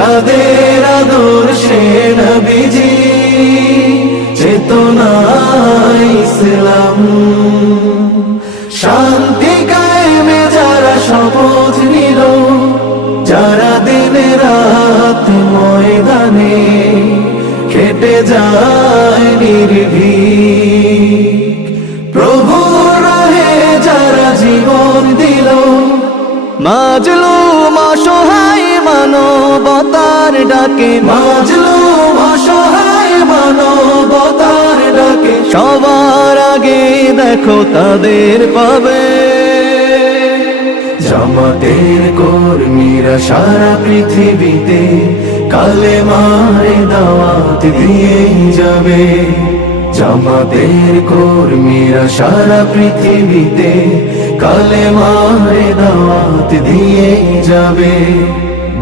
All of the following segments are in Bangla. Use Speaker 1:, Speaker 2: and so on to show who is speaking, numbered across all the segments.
Speaker 1: যাদের আদর্শে নবীজি চেতনা ইসলাম। শান্তি কায়েমে যারা শপথ নিল, যারা দিনে রাত ময়দানে খেটে যায় নির্ভীক। প্রভু রহে যারা জীবন দিল মাজলু অসহায় মানবতার ডাকে। মাজলু অসহায় মানবতার ডাকে। সবার আগে দেখো তাদের পাবে। জামাতের কর্মীরা সারা পৃথিবীতে কালে মারে দাওয়াত দিয়ে যাবে। জামাতের কর্মীরা সারা পৃথিবীতে কালে মারে দাওয়াত দিয়ে যাবে।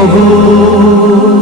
Speaker 1: প্রভু।